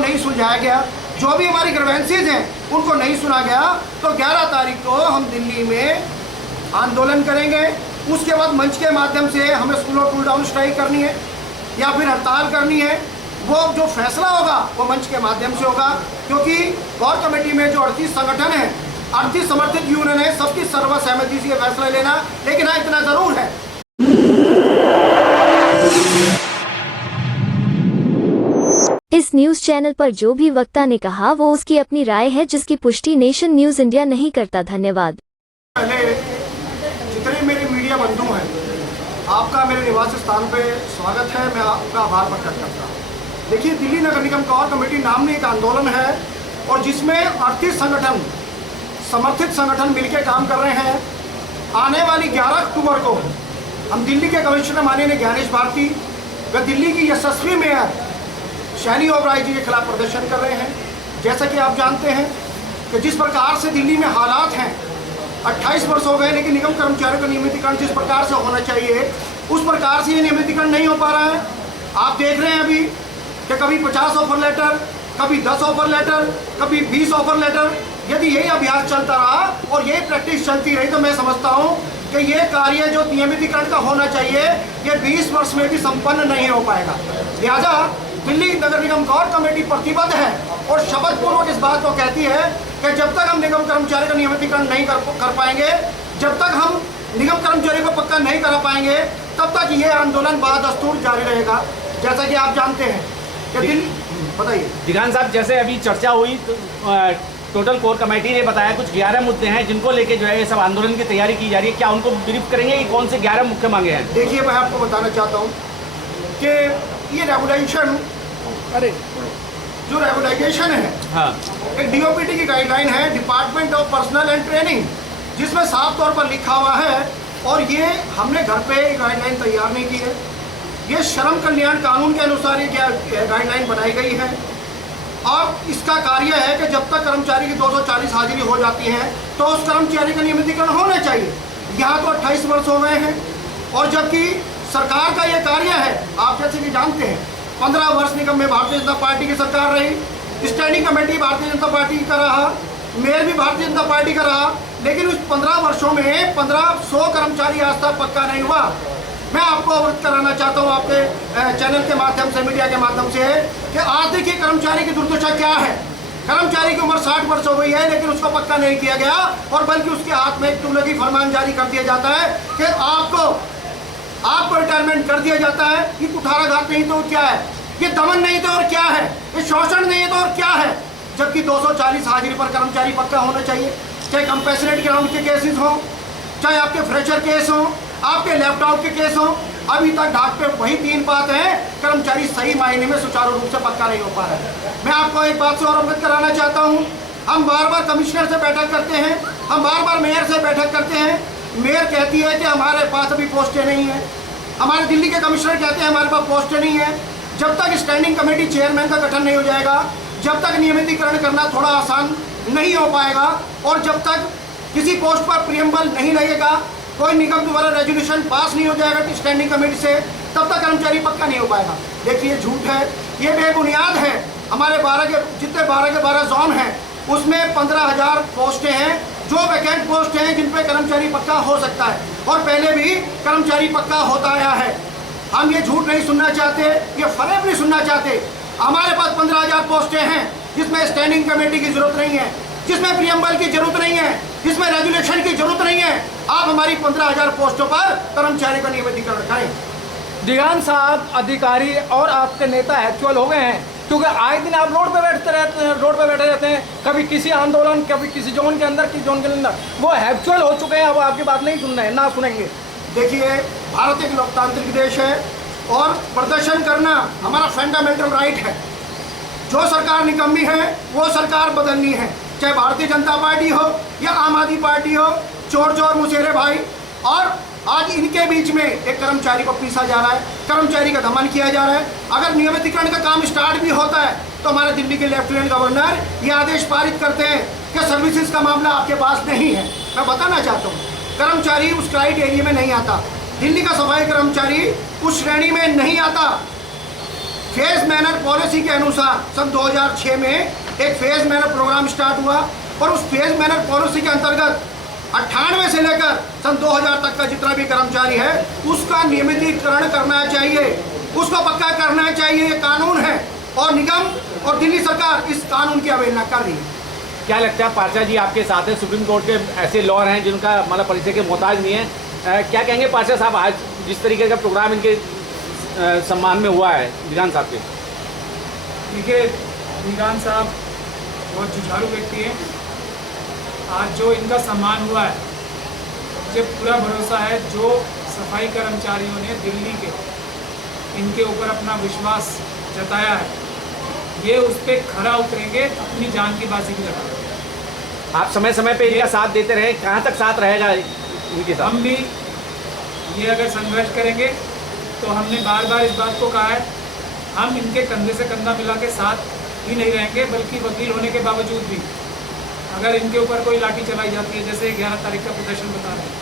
नहीं सुलझाया गया, जो भी हमारी ग्रीवेंसेस हैं उनको नहीं सुना गया, तो 11 तारीख को हम दिल्ली में आंदोलन करेंगे। उसके बाद मंच के माध्यम से हमें स्कूलों टूल डाउन स्ट्राइक करनी है या फिर हड़ताल करनी है। वो जो फैसला होगा वो मंच के माध्यम से होगा, क्योंकि कोर कमेटी में जो 38 संगठन है, 38 समर्थित यूनियन है, सबकी सर्वसहमति से फैसला लेना। लेकिन हाँ, इतना जरूर है, इस न्यूज चैनल पर जो भी वक्ता ने कहा वो उसकी अपनी राय है, जिसकी पुष्टि नेशन न्यूज इंडिया नहीं करता। धन्यवाद। पहले जितने मेरे मीडिया बंधु हैं, आपका मेरे निवास स्थान पे स्वागत है, मैं आपका आभार प्रकट करता हूँ। देखिए, दिल्ली नगर निगम कोर कमेटी नाम एक आंदोलन है और जिसमें 38 संगठन, समर्थित संगठन मिलकर काम कर रहे हैं। आने वाली 11 अक्टूबर को हम दिल्ली के कमिश्नर माननीय ज्ञानेश भारती व दिल्ली की यशस्वी मेयर शैली ओबराय जी के खिलाफ प्रदर्शन कर रहे हैं। जैसा कि आप जानते हैं कि जिस प्रकार से दिल्ली में हालात हैं, 28 वर्ष हो गए लेकिन निगम कर्मचारियों का नियमितीकरण जिस प्रकार से होना चाहिए उस प्रकार से ये नियमितीकरण नहीं हो पा रहा है। आप देख रहे हैं अभी कि कभी 50 ऑफर लेटर, कभी 10 ऑफर लेटर, कभी 20 ऑफर लेटर। यदि यही अभ्यास चलता रहा और यही प्रैक्टिस चलती रही तो मैं समझता हूँ कि ये कार्य जो नियमितीकरण का होना चाहिए ये 20 वर्ष में भी संपन्न नहीं हो पाएगा। लिहाजा दिल्ली नगर निगम कोर कमेटी प्रतिबद्ध है और शपथपूर्वक इस बात को कहती है कि जब तक हम निगम कर्मचारी का नियमितीकरण नहीं कर पाएंगे, जब तक हम निगम कर्मचारी को पक्का नहीं करा पाएंगे, तब तक ये आंदोलन बदस्तूर जारी रहेगा। जैसा कि आप जानते हैं कि बताइए दिगान साहब, जैसे अभी चर्चा हुई तो टोटल कोर कमेटी ने बताया कुछ 11 मुद्दे हैं जिनको लेके जो है ये सब आंदोलन की तैयारी की जा रही है। क्या उनको ब्रीफ करेंगे कि कौन से 11 मुख्य मांगे हैं? देखिए, मैं आपको बताना चाहता हूँ कि ये रेगुलेशन, जो रेगुलेशन है, हाँ, एक डीओपीटी की गाइडलाइन है, department of personal and training, जिसमें साफ तौर पर लिखा हुआ है और ये हमने घर पे गाइडलाइन तैयार नहीं की है। ये श्रम कल्याण कानून के अनुसार ये गाइडलाइन बनाई गई है और इसका कार्य है कि जब तक कर्मचारी की 240 हाजिरी हो जाती है तो उस कर्मचारी का नियमितीकरण होना चाहिए। यहाँ तो 28 वर्ष हो गए हैं और जबकि सरकार का ये कार्य है, आप जैसे कि जानते हैं 15 वर्ष निगम में भारतीय जनता पार्टी की सरकार रही, standing committee Bharatiya Janata party का रहा, मेयर भी भारतीय जनता पार्टी का रहा, लेकिन उस 15 वर्षों में 1500 कर्मचारी आज तक पक्का नहीं हुआ। मैं आपको अवगत कराना चाहता हूँ आपके चैनल के माध्यम से, मीडिया के माध्यम से, कि आज देखिए कर्मचारी की दुर्दशा क्या है। कर्मचारी की उम्र 60 वर्ष हो गई है लेकिन उसको पक्का नहीं किया गया और बल्कि उसके हाथ में एक तुगलकी फरमान जारी कर दिया जाता है कि आपको रिटायरमेंट कर दिया जाता है। ये कुठाराघात नहीं तो क्या है, ये दमन नहीं तो और क्या है, ये शोषण नहीं है तो और क्या है। जबकि 240 हाजिरी पर कर्मचारी पक्का होना चाहिए, चाहे कंपेशनेट ग्राउंड के केसेस हों, चाहे आपके फ्रेशर केस हों, आपके लैपटॉप के केस हों, अभी तक ढाक पे वही 3 बात है, कर्मचारी सही मायने में सुचारू रूप से पक्का नहीं हो पा रहा है। मैं आपको एक बात से और अवगत कराना चाहता हूँ, हम बार बार कमिश्नर से बैठक करते हैं, हम बार बार मेयर से बैठक करते हैं। मेयर कहती है कि हमारे पास अभी पोस्टें नहीं है, हमारे दिल्ली के कमिश्नर कहते हैं हमारे पास पोस्टें नहीं है। जब तक स्टैंडिंग कमेटी चेयरमैन का गठन नहीं हो जाएगा, जब तक नियमितीकरण करना थोड़ा आसान नहीं हो पाएगा और जब तक किसी पोस्ट पर प्रियम्बल नहीं लगेगा, कोई निगम द्वारा रेजोल्यूशन पास नहीं हो जाएगा स्टैंडिंग कमेटी से, तब तक कर्मचारी पक्का नहीं हो पाएगा। देखिए, झूठ है, ये बेबुनियाद है। हमारे 12 के 12 जोन हैं उसमें 15,000 पोस्टें हैं जो वैकेंट पोस्ट हैं जिन पे कर्मचारी पक्का हो सकता है और पहले भी कर्मचारी पक्का होता आया है। हम ये झूठ नहीं सुनना चाहते, ये फरेब नहीं सुनना चाहते। हमारे पास 15,000 पोस्टें हैं जिसमें स्टैंडिंग कमेटी की जरूरत नहीं है, जिसमें प्रियम्बल की जरूरत नहीं है, जिसमें रेजुलेशन की जरूरत नहीं है। आप हमारी 15,000 पोस्टों पर कर्मचारी का नियमितीकरण करें। दिगान साहब, अधिकारी और आपके नेता एक्चुअल हो गए हैं, क्योंकि आए दिन आप रोड पे बैठे रहते हैं, कभी किसी आंदोलन, कभी किसी जोन के अंदर, किसी जोन के अंदर, वो हैबिचुअल हो चुके हैं। अब आपकी बात नहीं सुन रहे हैं, ना सुनेंगे। देखिए, भारत एक लोकतांत्रिक देश है और प्रदर्शन करना हमारा फंडामेंटल राइट है। जो सरकार निकम्मी है वो सरकार बदलनी है, चाहे भारतीय जनता पार्टी हो या आम आदमी पार्टी हो, चोर चोर मुसेरे भाई। और आज इनके बीच में एक कर्मचारी को पीसा जा रहा है, कर्मचारी का दमन किया जा रहा है। अगर नियमितीकरण का काम स्टार्ट भी होता है तो हमारे दिल्ली के लेफ्टिनेंट गवर्नर ये आदेश पारित करते हैं कि सर्विसेज का मामला आपके पास नहीं है। मैं बताना चाहता हूँ, कर्मचारी उस क्राइटेरिया में नहीं आता, दिल्ली का सफाई कर्मचारी उस श्रेणी में नहीं आता। फेज मैनर पॉलिसी के अनुसार सन 2006 में एक फेज मैनर प्रोग्राम स्टार्ट हुआ और उस फेज मैनर पॉलिसी के अंतर्गत 98 से लेकर सन 2000 तक का जितना भी कर्मचारी है उसका नियमितीकरण करना चाहिए, उसको पक्का करना चाहिए। ये कानून है और निगम और दिल्ली सरकार इस कानून की अवहेलना कर रही है। क्या लगता है पार्चा जी आपके साथ हैं, सुप्रीम कोर्ट के ऐसे लॉ हैं जिनका मतलब परिचय के मोहताज नहीं है, क्या कहेंगे पार्चा साहब आज जिस तरीके का प्रोग्राम इनके सम्मान में हुआ है निगान साहब के? देखिए, निगान साहब बहुत जुझारू व्यक्ति हैं। आज जो इनका सम्मान हुआ है मुझे पूरा भरोसा है जो सफाई कर्मचारियों ने दिल्ली के इनके ऊपर अपना विश्वास जताया है ये उस पर खरा उतरेंगे, अपनी जान की बाजी भी लगा। आप समय समय पे इनका साथ देते रहे, कहाँ तक साथ रहेगा इनके साथ? हम भी ये अगर संघर्ष करेंगे तो हमने बार बार इस बात को कहा है, हम इनके कंधे से कंधा मिला के साथ ही नहीं रहेंगे, बल्कि वकील होने के बावजूद भी अगर इनके ऊपर कोई लाठी चलाई जाती है, जैसे 11 तारीख का प्रदर्शन बता रहे हैं,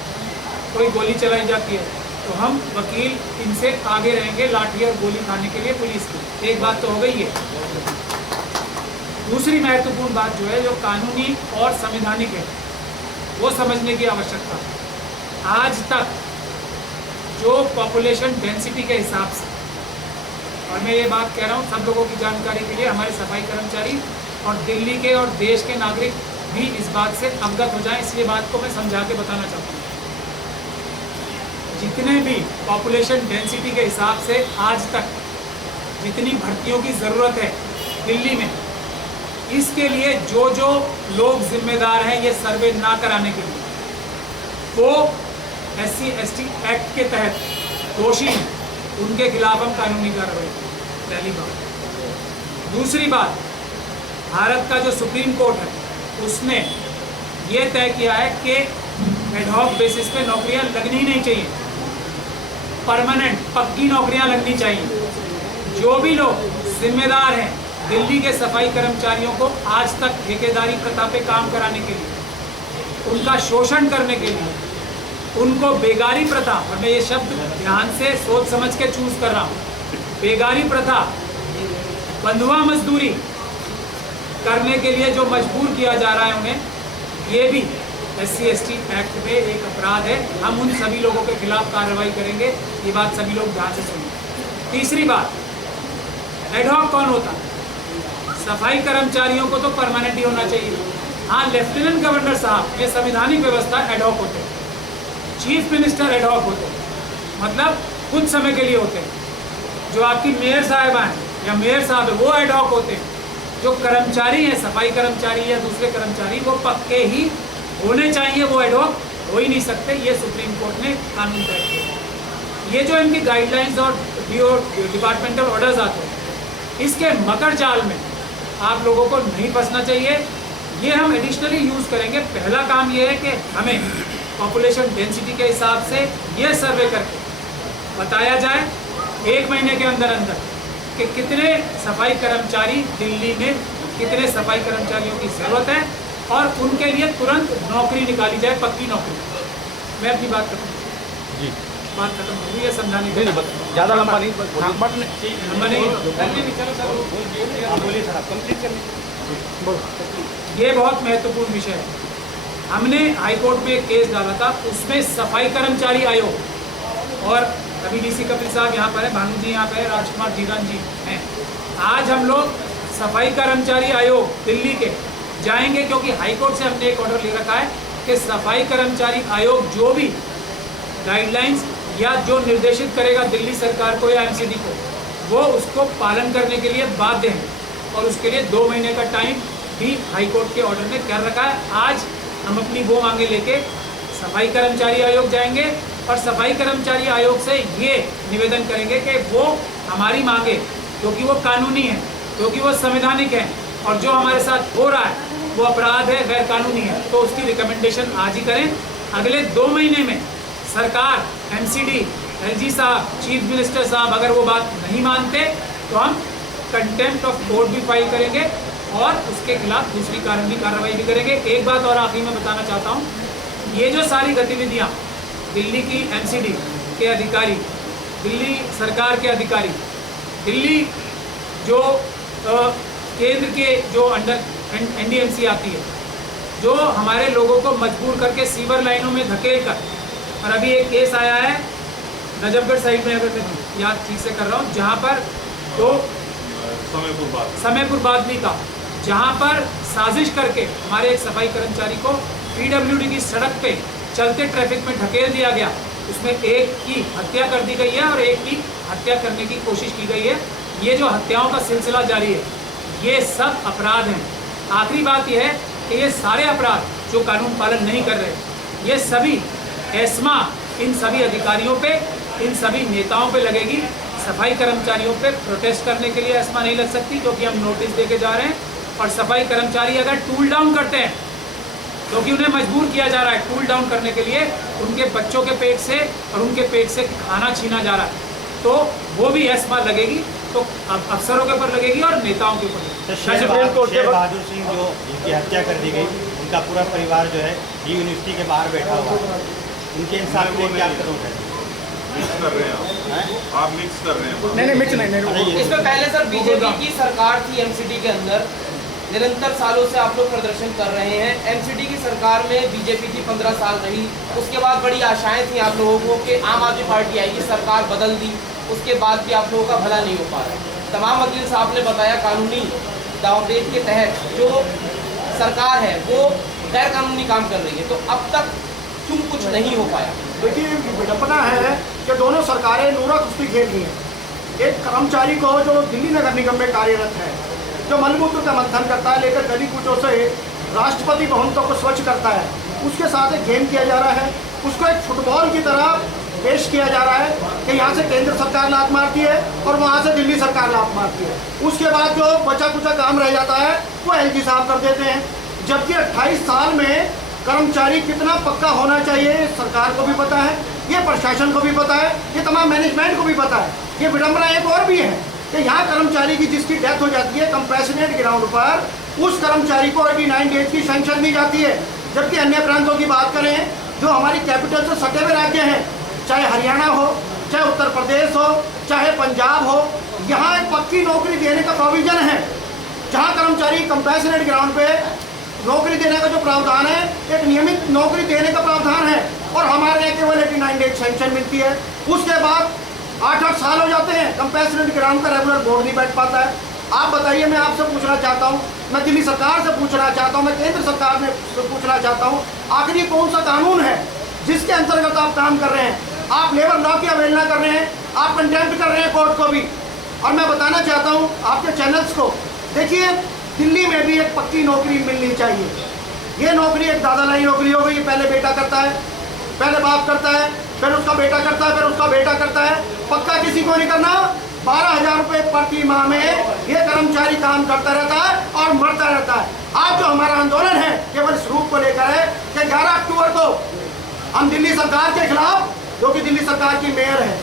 कोई गोली चलाई जाती है तो हम वकील इनसे आगे रहेंगे लाठी और गोली खाने के लिए पुलिस की। एक बात तो हो गई है। दूसरी महत्वपूर्ण बात जो है, जो कानूनी और संवैधानिक है, वो समझने की आवश्यकता है। आज तक जो पॉपुलेशन डेंसिटी के हिसाब से, और मैं ये बात कह रहा हूँ सब लोगों की जानकारी के लिए, हमारे सफाई कर्मचारी और दिल्ली के और देश के नागरिक भी इस बात से अवगत हो जाएं, इसलिए बात को मैं समझा के बताना चाहता हूँ। जितने भी पॉपुलेशन डेंसिटी के हिसाब से आज तक जितनी भर्तियों की ज़रूरत है दिल्ली में, इसके लिए जो जो लोग जिम्मेदार हैं ये सर्वे ना कराने के लिए, वो SC/ST एक्ट के तहत दोषी हैं, उनके खिलाफ हम कानूनी कार्रवाई करें। पहली बात। दूसरी बात, भारत का जो सुप्रीम कोर्ट है उसने ये तय किया है कि एडहॉक बेसिस पे नौकरियां लगनी ही नहीं चाहिए, परमानेंट पक्की नौकरियां लगनी चाहिए। जो भी लोग जिम्मेदार हैं दिल्ली के सफाई कर्मचारियों को आज तक ठेकेदारी प्रथा पे काम कराने के लिए, उनका शोषण करने के लिए, उनको बेगारी प्रथा, और मैं ये शब्द ध्यान से सोच समझ के चूज कर रहा हूँ, बेगारी प्रथा, बंधुआ मजदूरी करने के लिए जो मजबूर किया जा रहा है उन्हें, ये भी SC/ST एक्ट में एक अपराध है। हम उन सभी लोगों के खिलाफ कार्रवाई करेंगे, ये बात सभी लोग ध्यान से सुनिए। तीसरी बात, एडहॉक कौन होता है? सफाई कर्मचारियों को तो परमानेंट ही होना चाहिए। हाँ, लेफ्टिनेंट गवर्नर साहब, ये संवैधानिक व्यवस्था, एडहॉक होते हैं। चीफ मिनिस्टर एडहॉक होते हैं, मतलब कुछ समय के लिए होते हैं। जो आपकी मेयर साहिबा हैं या मेयर साहब है वो एडहॉक होते हैं। जो कर्मचारी हैं, सफाई कर्मचारी या दूसरे कर्मचारी, वो पक्के ही होने चाहिए, वो एडहॉक हो ही नहीं सकते। ये सुप्रीम कोर्ट ने कानून तय किया। ये जो इनकी गाइडलाइंस और डिपार्टमेंटल ऑर्डर्स आते हैं, इसके मकर जाल में आप लोगों को नहीं फंसना चाहिए। ये हम एडिशनली यूज़ करेंगे। पहला काम ये है कि हमें पॉपुलेशन डेंसिटी के हिसाब से ये सर्वे करके बताया जाए 1 महीने के अंदर अंदर कि कितने सफाई कर्मचारी दिल्ली में, कितने सफाई कर्मचारियों की ज़रूरत है, और उनके लिए तुरंत नौकरी निकाली जाए, पक्की नौकरी। मैं अपनी बात खत्म जी, बात खत्म हो गई है, समझाने के लिए ज़्यादा लंबा नहीं, लंबा नहीं। ये बहुत महत्वपूर्ण विषय है। हमने हाईकोर्ट में एक केस डाला था, उसमें सफाई कर्मचारी आयोग, और अभी DC कपिल साहब यहाँ पर है, भानु जी यहाँ पर है, राजकुमार जीवन जी हैं। आज हम लोग सफाई कर्मचारी आयोग दिल्ली के जाएंगे, क्योंकि हाईकोर्ट से हमने एक ऑर्डर ले रखा है कि सफाई कर्मचारी आयोग जो भी गाइडलाइंस या जो निर्देशित करेगा दिल्ली सरकार को या MCD को, वो उसको पालन करने के लिए बाध्य हैं, और उसके लिए 2 महीने का टाइम भी हाईकोर्ट के ऑर्डर ने कर रखा है। आज हम अपनी वो मांगे लेके सफाई कर्मचारी आयोग जाएंगे और सफाई कर्मचारी आयोग से ये निवेदन करेंगे कि वो हमारी मांगे, क्योंकि वो कानूनी है, क्योंकि वो संवैधानिक है, और जो हमारे साथ हो रहा है वो अपराध है, गैर कानूनी है, तो उसकी रिकमेंडेशन आज ही करें। अगले 2 महीने में सरकार, MCD, LG साहब, चीफ मिनिस्टर साहब अगर वो बात नहीं मानते तो हम कंटेम्प्ट ऑफ कोर्ट भी फाइल करेंगे और उसके खिलाफ दूसरी कानूनी कार्रवाई भी करेंगे। एक बात और आखिरी में बताना चाहता हूँ, ये जो सारी गतिविधियाँ दिल्ली की MCD के अधिकारी, दिल्ली सरकार के अधिकारी, दिल्ली जो केंद्र के जो अंडर NDMC आती है, जो हमारे लोगों को मजबूर करके सीवर लाइनों में धकेल कर, और अभी एक केस आया है नजफगढ़ साइड में, अगर मैं याद ठीक से कर रहा हूँ, जहाँ पर तो समयपुर बादली का, जहाँ पर साजिश करके हमारे एक सफाई कर्मचारी को PWD की सड़क पे चलते ट्रैफिक में ढकेल दिया गया। उसमें एक की हत्या कर दी गई है और एक की हत्या करने की कोशिश की गई है। ये जो हत्याओं का सिलसिला जारी है, ये सब अपराध हैं। आखिरी बात यह है कि ये सारे अपराध जो कानून पालन नहीं कर रहे, ये सभी एस्मा इन सभी अधिकारियों पे, इन सभी नेताओं पे लगेगी। सफाई कर्मचारियों पे प्रोटेस्ट करने के लिए एस्मा नहीं लग सकती, क्योंकि हम नोटिस दे के जा रहे हैं। और सफाई कर्मचारी अगर टूल डाउन करते हैं, क्योंकि उन्हें मजबूर किया जा रहा है टूल डाउन करने के लिए, उनके बच्चों के पेट से और उनके पेट से खाना छीना जा रहा है, तो वो भी एस्मा लगेगी। तो अब अफसरों के ऊपर लगेगी और नेताओं के ऊपर लगेगी। शेर बहादुर सिंह जो जिनकी हत्या कर दी गई, उनका पूरा परिवार जो है यूनिवर्सिटी के बाहर बैठा हुआ है, उनके इंसाफ के लिए क्या कदम है? मिक्स कर रहे हैं आप मिक्स कर रहे हैं। नहीं मिक्स नहीं। इसमें पहले सर बीजेपी की सरकार थी एमसीडी के अंदर, निरंतर सालों से आप लोग प्रदर्शन कर रहे हैं। एमसीडी की सरकार में बीजेपी की 15 साल रही, उसके बाद बड़ी आशाएं थी आप लोगों को कि आम आदमी पार्टी आएगी, सरकार बदल दी, उसके बाद भी आप लोगों का भला नहीं हो पा रहा है। तमाम वकील साहब ने बताया कानूनी दावपेच के तहत जो सरकार है वो गैर कानूनी काम कर रही है, तो अब तक क्यों कुछ नहीं हो पाया? देखिए, विडंबना है कि दोनों सरकारें नूरा कुश्ती खेल रही हैं। एक कर्मचारी को जो दिल्ली नगर निगम में कार्यरत है, जो मलमूत्र का मंथन करता है, लेकर गली कूचों से राष्ट्रपति भवन तक को स्वच्छ करता है, उसके साथ एक गेम किया जा रहा है। उसको एक फुटबॉल की तरह पेश किया जा रहा है कि यहाँ से केंद्र सरकार लात मारती है और वहाँ से दिल्ली सरकार लात मारती है। उसके बाद जो बचा कुचा काम रह जाता है वो LG साहब कर देते हैं। जबकि 28 साल में कर्मचारी कितना पक्का होना चाहिए सरकार को भी पता है, ये प्रशासन को भी पता है, ये तमाम मैनेजमेंट को भी पता है। ये विडंबना एक और भी है कि यहाँ कर्मचारी की जिसकी डेथ हो जाती है कंपैशनेट ग्राउंड पर, उस कर्मचारी को 89 डेज की सेंक्शन दी जाती है। जबकि अन्य प्रांतों की बात करें जो हमारी कैपिटल से सटे हुए राज्य हैं, चाहे हरियाणा हो, चाहे उत्तर प्रदेश हो, चाहे पंजाब हो, यहाँ एक पक्की नौकरी देने का प्रोविजन है। जहाँ कर्मचारी कंपैशनेट ग्राउंड पे नौकरी देने का जो प्रावधान है, एक नियमित नौकरी देने का प्रावधान है, और हमारे यहाँ केवल 89 डेज सेंक्शन मिलती है। उसके बाद 8-8 साल हो जाते हैं, कंपैशनेट ग्राउंड का रेगुलर बोर्ड नहीं बैठ पाता है। आप बताइए, मैं आपसे पूछना चाहता हूँ, मैं दिल्ली सरकार से पूछना चाहता हूँ, मैं केंद्र सरकार से पूछना चाहता हूँ, आखिर ये कौन सा कानून है जिसके अंतर्गत आप काम कर रहे हैं? आप लेबर लॉ की अवहेलना कर रहे हैं, आप कंटेम्प्ट कर रहे हैं कोर्ट को भी। और मैं बताना चाहता हूँ आपके चैनल्स को, देखिए दिल्ली में भी एक पक्की नौकरी मिलनी चाहिए। ये नौकरी एक दादालाई नौकरी हो गई, पहले बेटा करता है, पहले बाप करता है, फिर उसका बेटा करता है, फिर उसका बेटा करता है। पक्का किसी को नहीं करना। 12,000 रुपये प्रति माह में ये कर्मचारी काम करता रहता है और मरता रहता है। आज जो हमारा आंदोलन है केवल इस रूप को लेकर है कि 11 अक्टूबर को हम दिल्ली सरकार के खिलाफ, जो कि दिल्ली सरकार की मेयर है,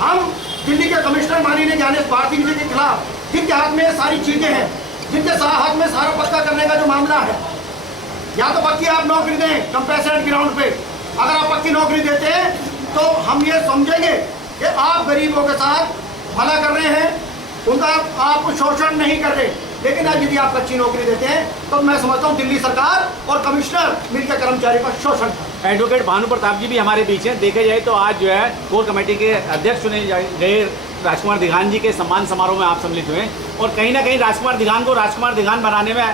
हम दिल्ली के कमिश्नर माननीय ज्ञानेश भारती जी के खिलाफ, जिनके हाथ में सारी चीजें हैं, जिनके हाथ में सारा पक्का करने का जो मामला है, या तो पक्की आप नौकरी दें कंपैशनेट ग्राउंड पे। अगर आप पक्की नौकरी देते हैं तो हम ये समझेंगे कि आप गरीबों के साथ भला कर रहे हैं, उनका आप शोषण नहीं कर रहे। लेकिन आज यदि आप कच्ची नौकरी देते हैं तो मैं समझता हूँ दिल्ली सरकार और कमिश्नर मिलकर कर्मचारी का शोषण कर। एडवोकेट भानु प्रताप जी भी हमारे बीच हैं। देखे जाए तो आज जो है कोर कमेटी के अध्यक्ष चुने गए राजकुमार दिघान जी के सम्मान समारोह में आप सम्मिलित हुए, और कहीं ना कहीं राजकुमार दिघान को राजकुमार दिघान बनाने में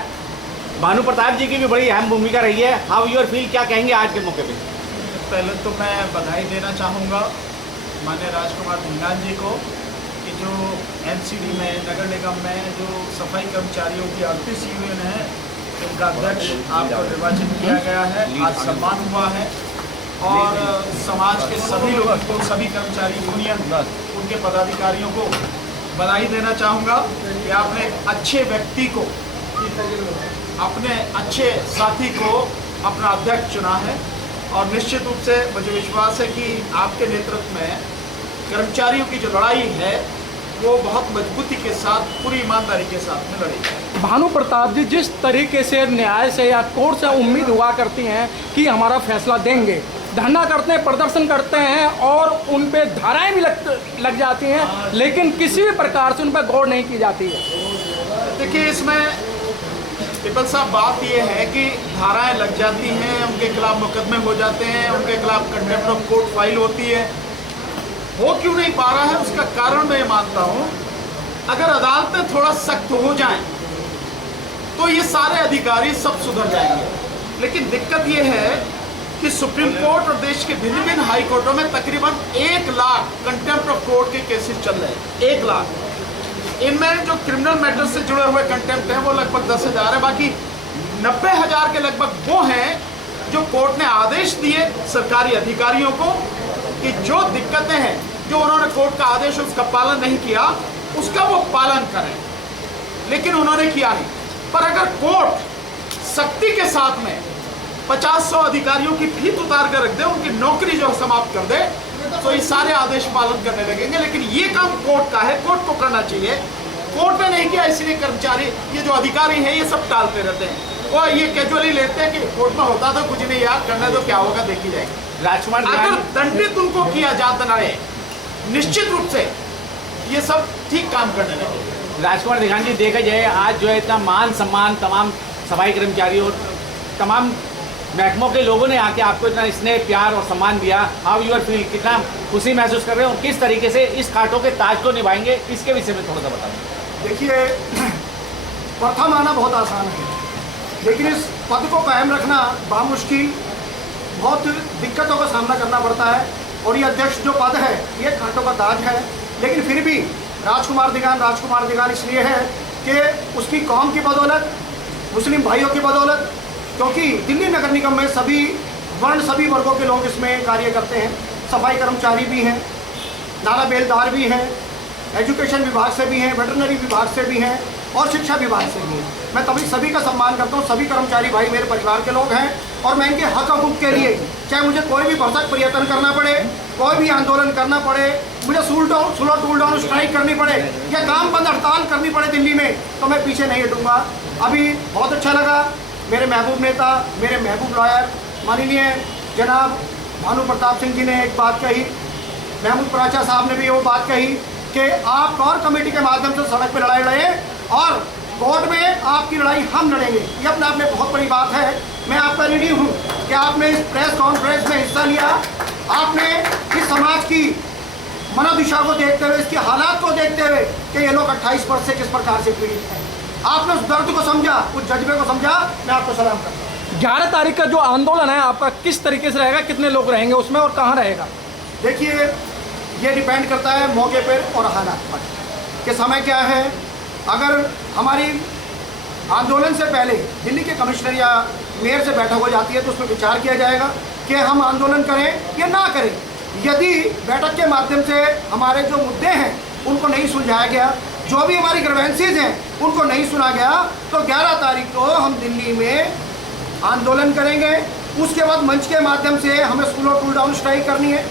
भानु प्रताप जी की भी बड़ी अहम भूमिका रही है। हाउ यूर फील, क्या कहेंगे आज के मौके पे? पहले तो मैं बधाई देना चाहूँगा माननीय राजकुमार दिघान जी को कि जो एमसीडी में, नगर निगम में जो सफाई कर्मचारियों की 38 यूनियन है, उनका अध्यक्ष आपको निर्वाचित किया गया है। आज सम्मान हुआ है और समाज के सभी लोगों को, सभी कर्मचारी यूनियन, उनके पदाधिकारियों को बधाई देना चाहूँगा कि आपने एक अच्छे व्यक्ति को, अपने अच्छे साथी को अपना अध्यक्ष चुना है। और निश्चित रूप से मुझे विश्वास है कि आपके नेतृत्व में कर्मचारियों की जो लड़ाई है वो बहुत मजबूती के साथ, पूरी ईमानदारी के साथ में लड़ेगी। भानु प्रताप जी जिस तरीके से न्याय से या कोर्ट से उम्मीद हुआ करती हैं कि हमारा फैसला देंगे, धरना करते हैं, प्रदर्शन करते हैं और उन पे धाराएं भी लग जाती हैं, लेकिन किसी भी प्रकार से उन पर गौर नहीं की जाती है। देखिए, इसमें पीपल साहब बात ये है कि धाराएं लग जाती हैं, उनके खिलाफ मुकदमे हो जाते हैं, उनके खिलाफ कंटेम्प्ट ऑफ कोर्ट फाइल होती है। हो क्यों नहीं पा रहा है उसका कारण मैं मानता हूँ, अगर अदालतें थोड़ा सख्त हो जाएं तो ये सारे अधिकारी सब सुधर जाएंगे। लेकिन दिक्कत ये है कि सुप्रीम कोर्ट और देश के भिन्न भिन्न हाई कोर्टों में तकरीबन 1 लाख कंटेम्प्ट ऑफ कोर्ट के केसेस चल रहे हैं। 1 लाख। इनमें जो क्रिमिनल मैटर से जुड़े हुए कंटेम्प्ट हैं वो लगभग 10,000 है। बाकी 90,000 के लगभग वो हैं जो कोर्ट ने आदेश दिए सरकारी अधिकारियों को कि जो दिक्कतें हैं, जो उन्होंने कोर्ट का आदेश उसका पालन नहीं किया, उसका वो पालन करें। लेकिन उन्होंने किया नहीं। पर अगर कोर्ट सख्ती के साथ में 50-100 अधिकारियों की फीस उतार कर रख दे, उनकी नौकरी जो समाप्त कर दे, तो ये सारे आदेश पालन करने लगेंगे। लेकिन ये काम कोर्ट का है, कोर्ट को करना चाहिए। कोर्ट ने नहीं किया, इसलिए कर्मचारी, ये जो अधिकारी हैं, ये सब टालते रहते हैं और ये कैजुअली लेते हैं कि कोर्ट में होता तो कुछ नहीं यार, करने दो, क्या होगा देखी जाएगी। राजकुमार अगर दंडित उनको किया जाता है निश्चित रूप से ये सब ठीक काम करने लगे। राजकुमार दिघान जी, देखा जाए आज जो है इतना मान सम्मान तमाम सफाई कर्मचारियों और तमाम महकमों के लोगों ने आके आपको इतना स्नेह, प्यार और सम्मान दिया। हाउ यूर फील, कितना खुशी महसूस कर रहे हो, किस तरीके से इस कांटों के ताज को निभाएंगे, इसके विषय में थोड़ा सा बताओ। देखिए, प्रथम आना बहुत आसान है, लेकिन इस पद को कायम रखना बामुश्किल, बहुत दिक्कतों का सामना करना पड़ता है। और ये अध्यक्ष जो पद है ये कांटों का ताज है, लेकिन फिर भी राजकुमार दिघान इसलिए है कि उसकी कौम की बदौलत, मुस्लिम भाइयों की बदौलत, क्योंकि दिल्ली नगर निगम में सभी वर्ण, सभी वर्गों के लोग इसमें कार्य करते हैं। सफाई कर्मचारी भी हैं, नाला बेलदार भी हैं, एजुकेशन विभाग से भी हैं, वेटरनरी विभाग से भी हैं और शिक्षा विभाग से भी हैं। मैं तभी सभी का सम्मान करता हूँ। सभी कर्मचारी भाई मेरे परिवार के लोग हैं और मैं इनके हक हकूक़ के लिए, चाहे मुझे कोई भी भरसक प्रयत्न करना पड़े, कोई भी आंदोलन करना पड़े, मुझे सुलो टूल डाउन स्ट्राइक करनी पड़े या काम बंद हड़ताल करनी पड़े दिल्ली में, तो मैं पीछे नहीं हटूँगा। अभी बहुत अच्छा लगा, मेरे महबूब नेता, मेरे महबूब लॉयर माननीय जनाब भानु प्रताप सिंह जी ने एक बात कही, महमूद पराचा साहब ने भी वो बात कही कि आप कोर कमेटी के माध्यम से सड़क पर लड़ाई लड़ें और कोर्ट में आपकी लड़ाई हम लड़ेंगे। ये अपने आप में बहुत बड़ी बात है। मैं आपका ऋणी हूँ कि आपने इस प्रेस कॉन्फ्रेंस में हिस्सा लिया, आपने इस समाज की मनोदिशा को देखते हुए, इसके हालात को देखते हुए कि ये लोग 28 वर्ष से किस प्रकार से पीड़ित हैं, आपने उस दर्द को समझा, उस जज्बे को समझा। मैं आपको सलाम करता हूँ। 11 तारीख का जो आंदोलन है आपका किस तरीके से रहेगा, कितने लोग रहेंगे उसमें और कहाँ रहेगा? देखिए, ये डिपेंड करता है मौके पर और हालात पर कि समय क्या है। अगर हमारी आंदोलन से पहले दिल्ली के कमिश्नर या मेयर से बैठक हो जाती है तो उसमें विचार किया जाएगा कि हम आंदोलन करें या ना करें। यदि बैठक के माध्यम से हमारे जो मुद्दे हैं उनको नहीं सुलझाया गया, जो भी हमारी ग्रीवेंसेस हैं उनको नहीं सुना गया, तो 11 तारीख को हम दिल्ली में आंदोलन करेंगे। उसके बाद मंच के माध्यम से हमें स्लो टूल डाउन स्ट्राइक करनी है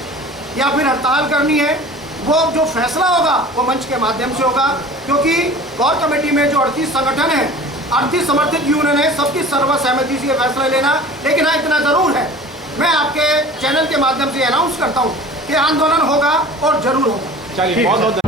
या फिर हड़ताल करनी है। वो जो फैसला होगा वो मंच के माध्यम से होगा, क्योंकि कोर कमेटी में जो 38 संगठन हैं, 38 समर्थित यूनियन है, सबकी सर्वसहमति से ये फैसला लेना। लेकिन हाँ, इतना ज़रूर है, मैं आपके चैनल के माध्यम से अनाउंस करता हूँ कि आंदोलन होगा और ज़रूर होगा। चलिए, बहुत बहुत